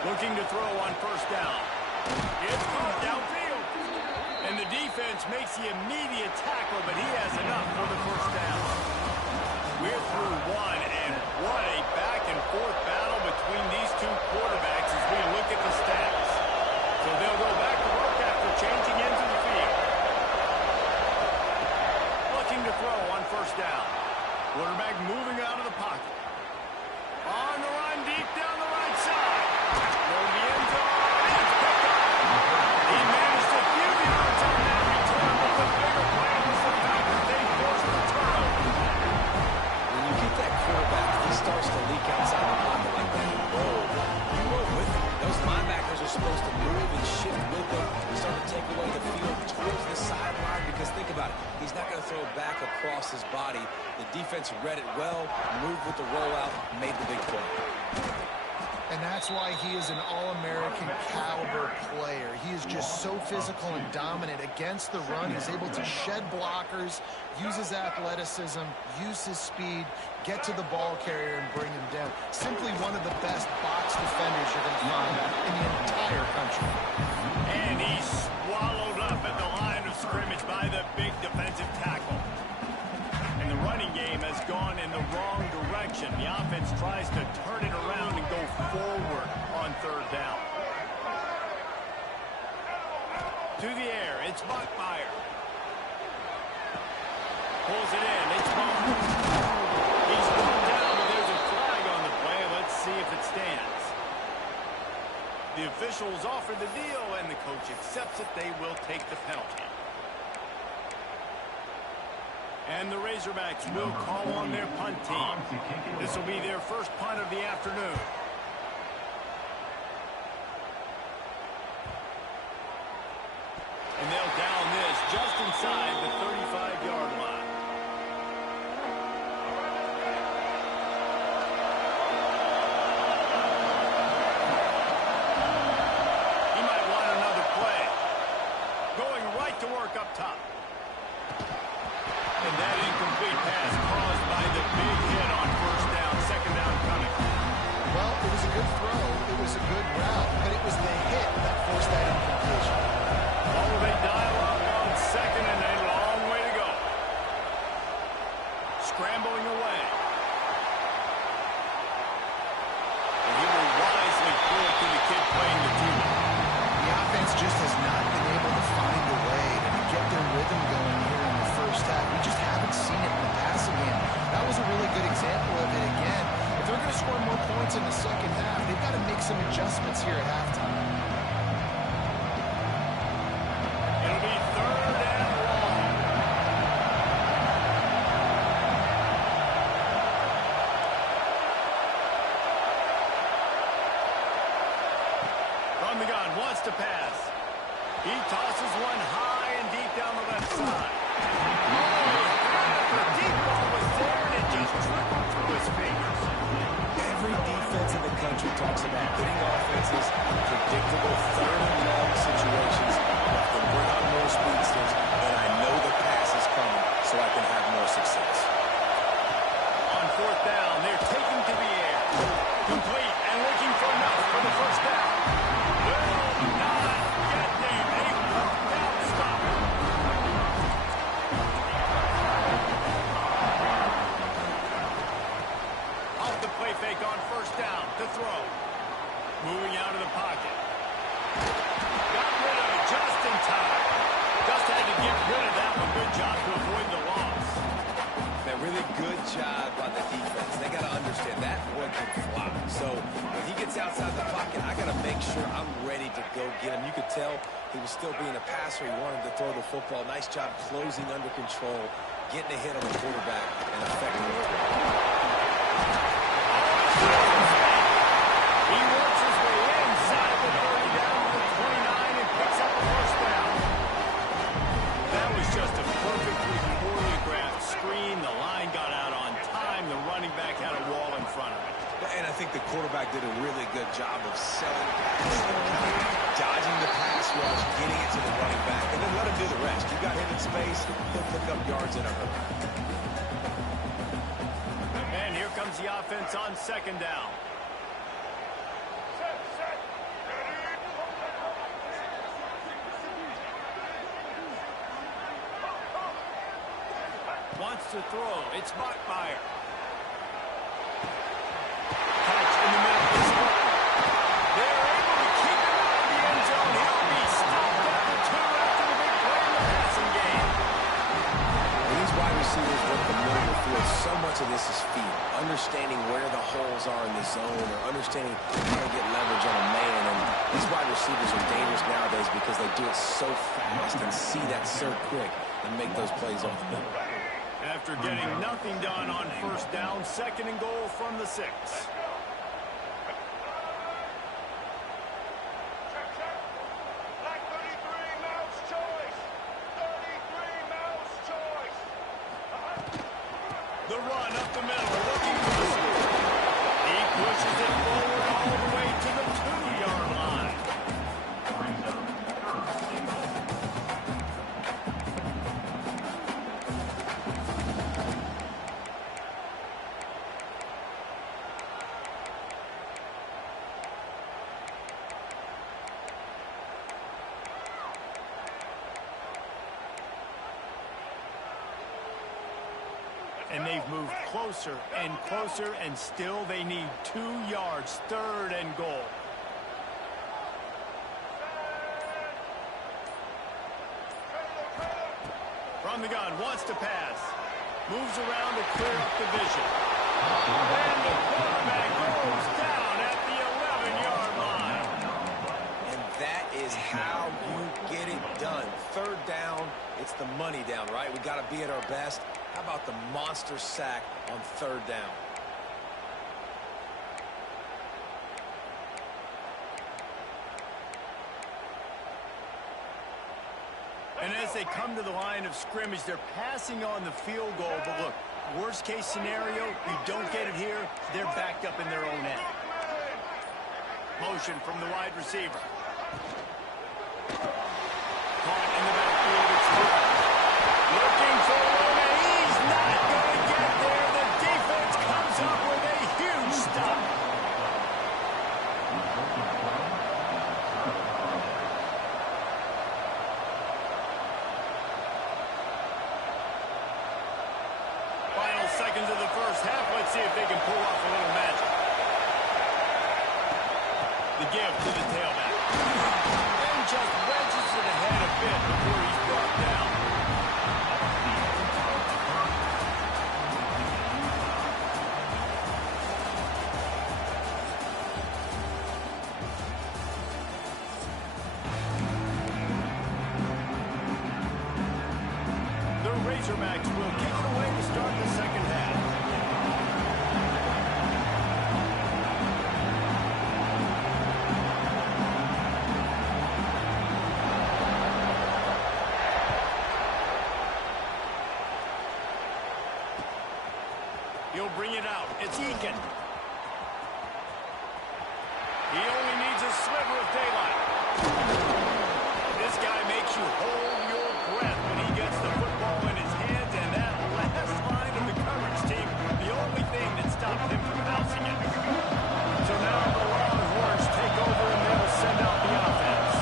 Looking to throw on first down. It's caught downfield. And the defense makes the immediate tackle, but he has enough for the first down. We're through one, and what a back-and-forth battle between these two quarterbacks as we look at the stats. So they'll go back to work after changing into the field. Looking to throw on first down. Quarterback moving out of the pocket. On the run, deep down the right side. Throw the end zone. It's picked up. He managed a few yards on that return, but the bigger play was the fact that they forced the turnover. When you get that quarterback, he starts to leak outside the pocket like that and roll. You roll with him. Those linebackers are supposed to move and shift with him. They start to take away the field towards the sideline because think about it. He's not going to throw it back across his body. The defense read it well, moved with the rollout, made the big play. And that's why he is an All-American caliber player. He is just so physical and dominant against the run. He's able to shed blockers, use his athleticism, use his speed, get to the ball carrier and bring him down. Simply one of the best box defenders you're going to find in the entire country. And he's swallowed up at the line of scrimmage by the big defensive tackle. And the running game has gone in the wrong direction. The offense tries to turn it around and go forward on third down. To the air, it's Buckmeyer. Pulls it in, it's Bond. He's thrown down, but there's a flag on the play. Let's see if it stands. The officials offer the deal, and the coach accepts it. They will take the penalty. And the Razorbacks will call on their punt team. This will be their first punt of the afternoon. And they'll down this just inside the 35-yard line. He might want another play. Going right to work up top. And that incomplete pass caused by the big hit on first down, second down coming. Well, it was a good throw. It was a good route, but it was the hit that forced that incompletion. Oh, they dial up on second and a long way to go. Scrambling away. And he will wisely throw it to the kid playing the two. The offense just has not been able to find a way to get their rhythm going here in the first half. We just haven't seen it in the passing game. That was a really good example of it again. If they're going to score more points in the second half, they've got to make some adjustments here at halftime. It'll be third and long. From the gun, wants to pass. He tosses one high and deep down the left side. The deep ball was there, and it just trickled through his fingers. Every defense in the country talks about hitting offenses in predictable third and long situations. But we're on more speedsters, and I know the pass is coming, so I can have more success. On fourth down, they're taking to the air. Complete and looking for enough for the first down. Will not get there. A fourth down stop. Off the play fake on first down to throw. Moving out of the pocket. Got rid of it just in time. Just had to get rid of that one. Good job to avoid the loss. That really good job by the defense. They got to understand that boy can fly. So when he gets outside the pocket, I got to make sure I'm ready to go get him. You could tell he was still being a passer. He wanted to throw the football. Nice job closing under control, getting a hit on the quarterback, and affecting the throw. He works his way inside the 30 down to the 29 and picks up a first down. That was just a perfectly choreographed screen. The line got out on time. The running back had a wall in front of it. And I think the quarterback did a really good job of selling the pass, dodging the pass rush, getting it to the running back, and then let him do the rest. You got him in space, he'll pick up yards in a hurry. And here comes the offense on second down. wants to throw. It's Bachmeyer. Catch in the middle. It's Horton. They're able to keep him out of the end zone. He'll be stopped at the 2 after the big play in the passing game. When these wide receivers work the middle of the field, so much of this is feet. Understanding where the holes are in the zone or understanding how to get leverage on a man. And these wide receivers are dangerous nowadays because they do it so fast and see that so quick and make those plays over the middle. After getting nothing done on first down, 2nd and goal from the 6. The run up the middle, looking for the score. He pushes it forward all the way to the 2-yard line. And they've moved closer and closer, and still they need 2 yards, 3rd and goal. From the gun, wants to pass. Moves around to clear up the vision. And the quarterback goes down at the 11-yard line. And that is how you get it done. 3rd down, it's the money down, right? We got to be at our best. How about the monster sack on 3rd down? And as they come to the line of scrimmage, they're passing on the field goal. But look, worst case scenario, you don't get it here, they're backed up in their own end. Motion from the wide receiver. Caught in the backfield, it's Wood. Looking for one, and he's not going to get there. The defense comes up with a huge stop. Final seconds of the first half. Let's see if they can pull off a little magic. The give to the tailback. And just wedges it ahead a bit before he's brought down. The Razorbacks will kick it away to start the second half. He'll bring it out. It's Eakin. He only needs a sliver of daylight. This guy makes you hold your breath when he gets the football in his hands, and that last line of the coverage team, the only thing that stopped him from bouncing it. So now the Longhorns take over, and they'll send out the offense.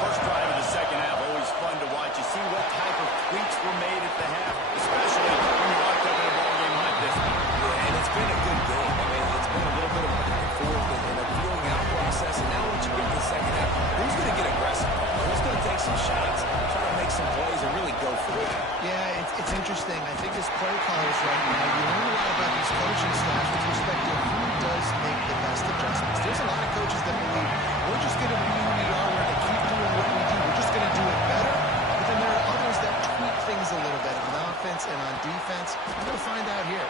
First drive of the second half, always fun to watch. You see what type of tweaks were made at the half, especially when you're locked up in a ball game like this one. Yeah, and it's been a good game. I mean, it's been a little bit of back and forth and a feeling out process. And now once you get to the second half, who's going to get aggressive? Who's going to take some shots, try to make some plays, and really go for it? Yeah, it's interesting. I think as play callers right now, you learn a lot about these coaching staffs with respect to who does make the best adjustments. There's a lot of coaches that believe we're just going to be who we are. We're going to keep doing what we do. We're just going to do it better. But then there are others that tweak things a little bit on offense and on defense. We're going to find out here.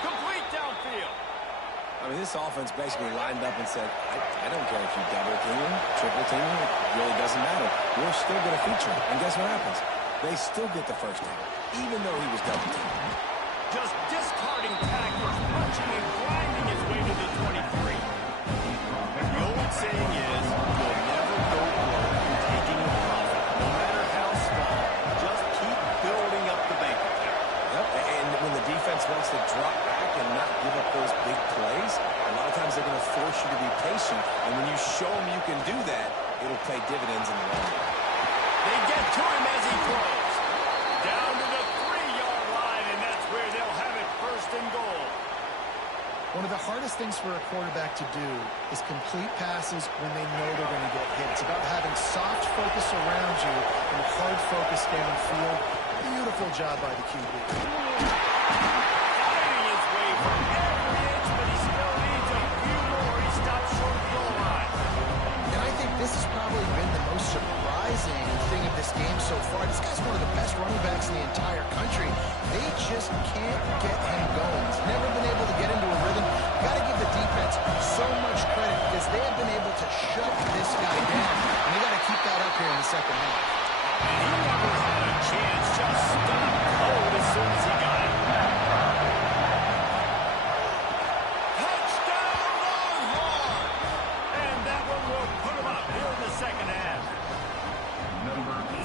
Complete downfield. I mean, this offense basically lined up and said, I don't care if you double team him, triple team him, it really doesn't matter. We're still going to feature him. And guess what happens? They still get the first down, even though he was double teamed. Just discarding tacklers, punching and grinding his way to the 23. The old saying is, you'll never go broke taking a profit, no matter how small. Just keep building up the bank account. Yep, and when the defense wants to drop back and not give up those big plays, a lot of times they're going to force you to be patient. And when you show them you can do that, it'll pay dividends in the long run. They get to him as he throws. Down to the 3-yard line, and that's One of the hardest things for a quarterback to do is complete passes when they know they're going to get hit. It's about having soft focus around you and hard focus downfield. Beautiful job by the QB. Finding his way from every inch, but he still needs a few more. He stopped short of the goal line. And I think this has probably been the most surprising thing of this game so far. This guy's one of the best running backs in the entire country. They just can't get him going. He's never been able to get into a rhythm. You got to give the defense so much credit because they have been able to shut this guy down. And they got to keep that up here in the second half. And he never had a chance. Just stopped cold as soon as he got it. Touchdown, Longhorn! And that one will put him up here in the second half.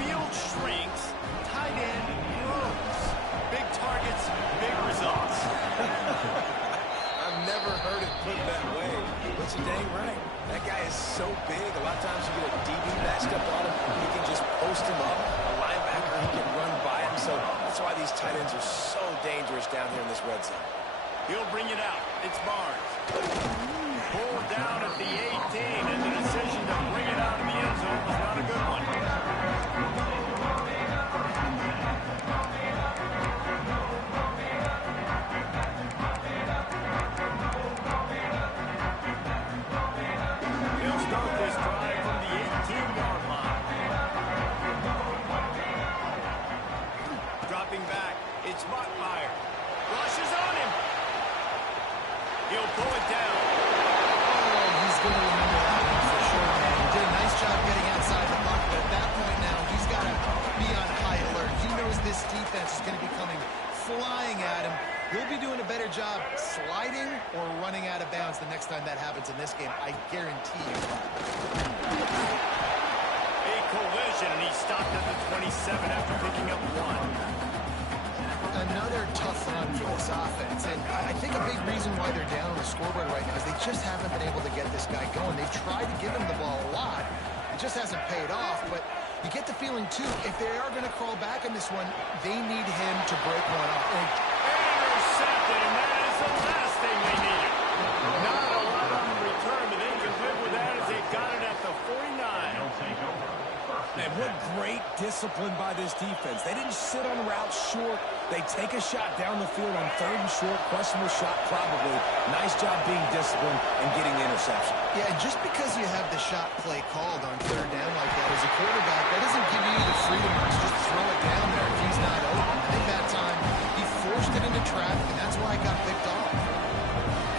Field shrinks, tight end grows. Big targets, big results. I've never heard it put that way, but you're dang right. That guy is so big. A lot of times you get a DB matched up on him. He can just post him up. A linebacker, he can run by him. So that's why these tight ends are so dangerous down here in this red zone. He'll bring it out. It's Barnes. Pulled down at the 18, and the decision to bring it out of the end zone was not a good one. He'll start this drive from the 18-yard line. Dropping back, it's Mottmeyer. Rushes on him. He'll pull it down. Oh, he's going to remember that one for sure, man. He did a nice job getting outside the pocket, but at that point now, he's got to be on high alert. He knows this defense is going to be coming flying at him. He'll be doing a better job sliding or running out of bounds the next time that happens in this game. I guarantee you that. A collision, and he stopped at the 27 after picking up one. Another tough run for this offense, and I think a big reason why they're down on the scoreboard right now is they just haven't been able to get this guy going. They've tried to give him the ball a lot. It just hasn't paid off, but you get the feeling, too, if they are going to crawl back on this one, they need him to break one off. Intercepted, and that is the last thing they needed. Not a lot on the return, but they can live with that as they got it at the 49. And what great discipline by this defense. They didn't sit on routes short. They take a shot down the field on third and short. Questionable shot, probably. Nice job being disciplined and getting the interception. Yeah, and just because you have the shot play called on third down like that as a quarterback, that doesn't give you the freedom to just throw it down there if he's not open. I think that time he forced it into traffic, and that's why it got picked off.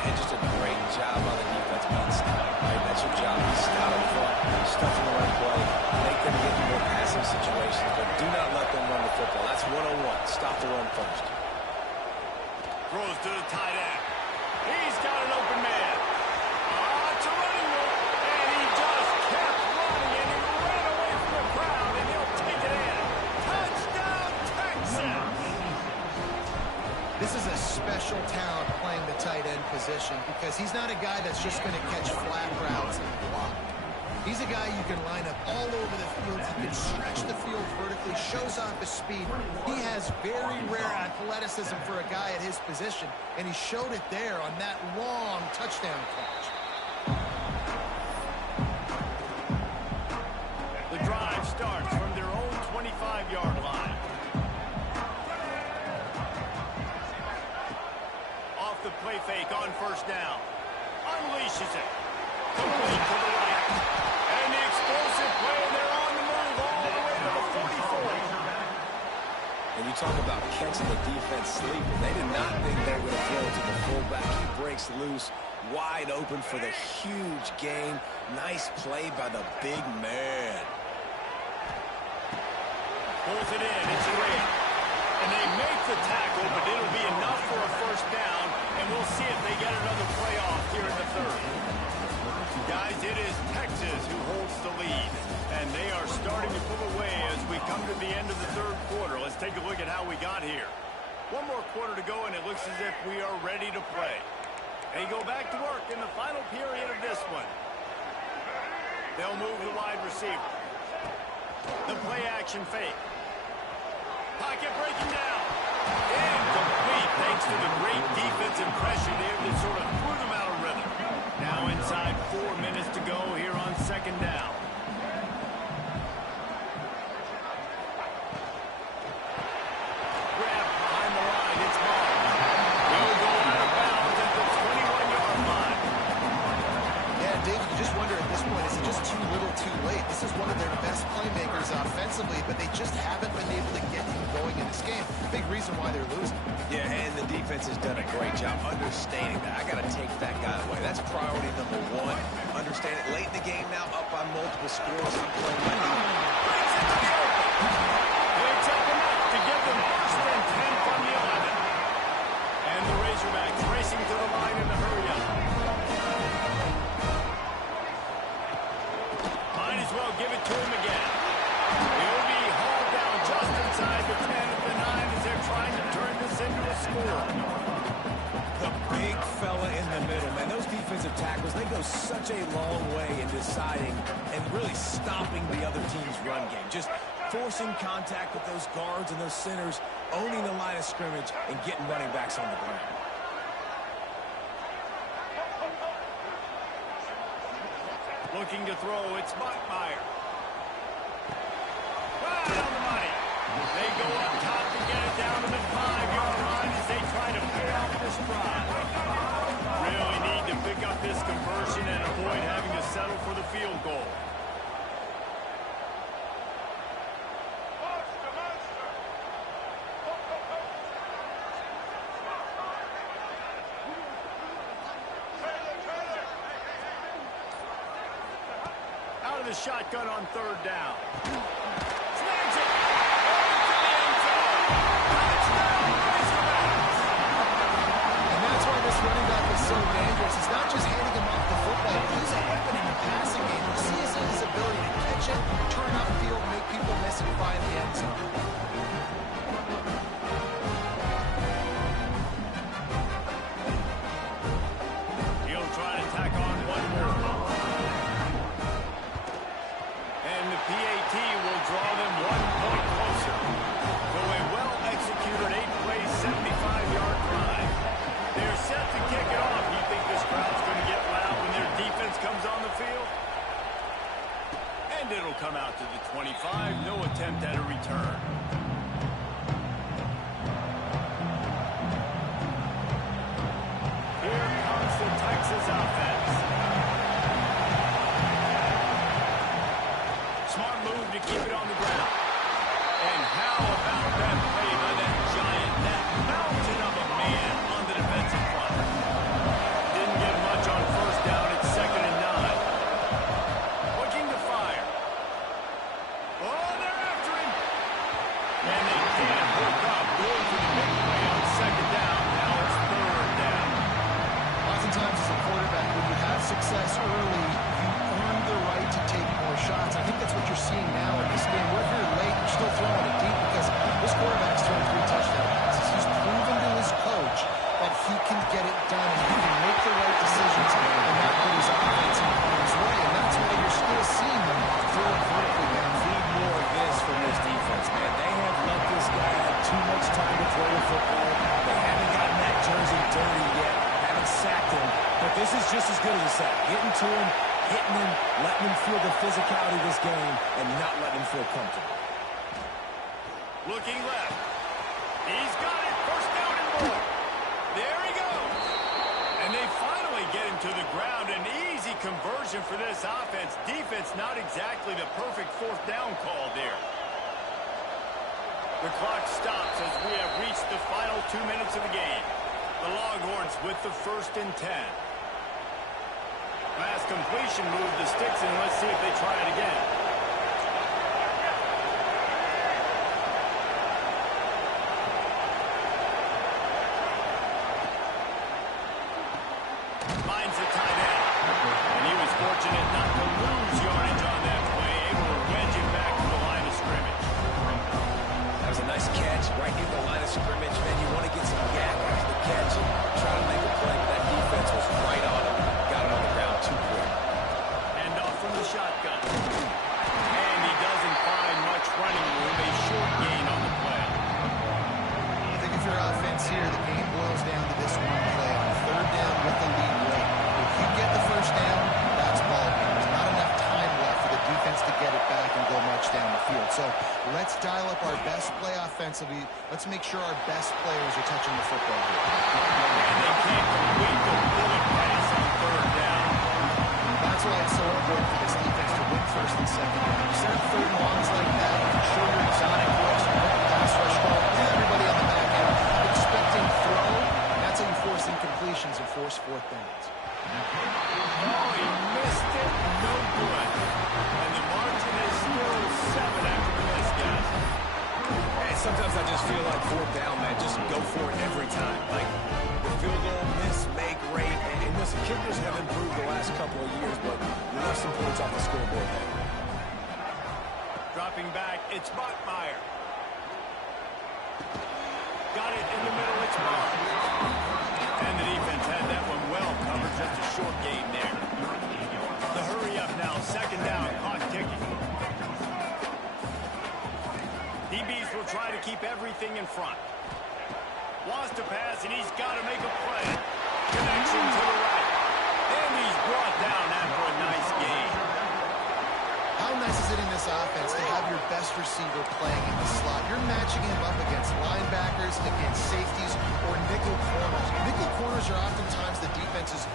And just a great job on the defense being stout. Right? That's your job. Be stout in front. Stuff in the run play. Make them get into more passing situations, but do not let them run the football. That's 101. Stop the run first. Throws to the tight end. He's got an open man. It's a running move, and he just kept running, and he ran away from the crowd, and he'll take it in. Touchdown, Texans! This is a special talent playing the tight end position because he's not a guy that's just going to catch flat routes and block. He's a guy you can line up all over the field. He can stretch the field vertically, shows off his speed. He has very rare athleticism for a guy at his position, and he showed it there on that long touchdown catch. The drive starts from their own 25-yard line. Off the play fake on first down. Unleashes it. Complete to the right. And the explosive play, and they're on the move all the way to the 44. And you talk about catching the defense sleeping. They did not think they were going to throw it to the fullback. He breaks loose, wide open for the huge gain. Nice play by the big man. Pulls it in. It's great. And they make the tackle, but it'll be enough for a first down, and we'll see if they get another play off here in the third. Guys, it is Texas who holds the lead, and they are starting to pull away as we come to the end of the third quarter. Let's take a look at how we got here. One more quarter to go, and it looks as if we are ready to play. They go back to work in the final period of this one. They'll move the wide receiver. The play action fake. Pocket breaking down. Incomplete. Thanks to the great defensive pressure there that sort of threw them out of rhythm. Now inside 4 minutes to go here on second down. Grab behind the line. It's ball. He'll go out of bounds at the 21-yard line. Yeah, Dave, you just wonder at this point, is it just too little too late? This is one of their best playmakers offensively, but they just haven't been able to get him going in this game. Big reason why they're losing. Yeah, and the defense has done a great job understanding that. I got to take that guy away. That's priority number one. Understand it late in the game now, up by multiple scores. Brings it to the open. They take him out to give them first and 10 from the 11. And the Razorbacks racing to the line in the hurry up. Might as well give it to him again. He'll be hauled down just inside the 10 at the 9 as they're trying to turn this into a score. The big fella in the middle, man. Those defensive tackles, they go such a long way in deciding and really stopping the other team's run game. Just forcing contact with those guards and those centers, owning the line of scrimmage, and getting running backs on the ground. Looking to throw, it's Buckmeyer. Right on the money. They go up top to get it down to the 5-yard line as they try to pay off this drive. Really need to pick up this conversion and avoid having to settle for the field goal. Out of the shotgun on third down. Snags it. And that's why this running back is so dangerous. It's not just handing him off the football. He's a weapon in the passing game. You see his ability to catch it, turn upfield, make people miss, and find the end zone. He'll try to tack on one more. And the PAT will draw them 1 point closer. So a well-executed 8-play, 75-yard drive. They're set to kick it off. You think this crowd's going to get loud when their defense comes on the field? And it'll come out to the 25. No attempt at a return. Here comes the Texas offense. Smart move to keep it on the ground. And how about that play by that giant, that mountain of a man on the defensive front? Didn't get much on first down. It's 2nd and 9. Looking to fire. Oh, they're after him. And they can't hook up. Going for the big play on 2nd down. Now it's 3rd down. Oftentimes as a quarterback, when you have success early, you earn the right to take more shots. I think that's what you're seeing now in this game. We're here late, you're still throwing it deep because this quarterback's thrown 3 touchdown passes. He's proven to his coach that he can get it done and he can make the right decisions and not put his offense in harm's way. And that's why you're still seeing them throw it vertically down. Need more of this from this defense, man. They have let this guy have too much time to throw the football. They haven't gotten that jersey dirty yet. Haven't sacked him. But this is just as good as a sack. Getting to him, hitting him, letting him feel the physicality of this game, and not letting him feel comfortable. Looking left. He's got it. First down and more. There he goes. And they finally get him to the ground. An easy conversion for this offense. Defense not exactly the perfect 4th down call there. The clock stops as we have reached the final 2 minutes of the game. The Longhorns with the 1st and 10. Last completion moved the sticks, and let's see if they try it again. Finds the tight end. And he was fortunate not to lose yardage on that play, able to wedge it back to the line of scrimmage. That was a nice catch right in the line of scrimmage. Man, you want to get some yak after the catch and try to make a play, but that defense was right on him. Got it on the ground too quick. And off from the shotgun. go much down the field. So let's dial up our best play offensively. Let's make sure our best players are touching the football here. And they can't complete the bullet pass on third down. That's why it's so important for this defense to win first and second down. You set up third and longs like that, you can show your exotic looks, you run pass rush ball, everybody on the back end expecting throw. That's how you force incompletions and force fourth downs. Oh, he missed it. No good. And the margin is still 7 after the miss, guys. And sometimes I just feel like fourth down, man, just go for it every time. Like, the field goal, miss, make, rate. And listen, kickers have improved the last couple of years, but you left some points off the scoreboard there. Dropping back, it's Bachmeier. Got it in the middle, it's Mark. And the defense had that one well covered, just a short game there. The hurry up now, second down, clock ticking. DBs will try to keep everything in front. Wants to pass, and he's got to make a play. Connection to the right. And he's brought down after a nice game. How nice is it in this offense to have your best receiver playing in the slot? You're matching him up against linebackers, against safeties, or nickel corners. Nickel corners are oftentimes the defense's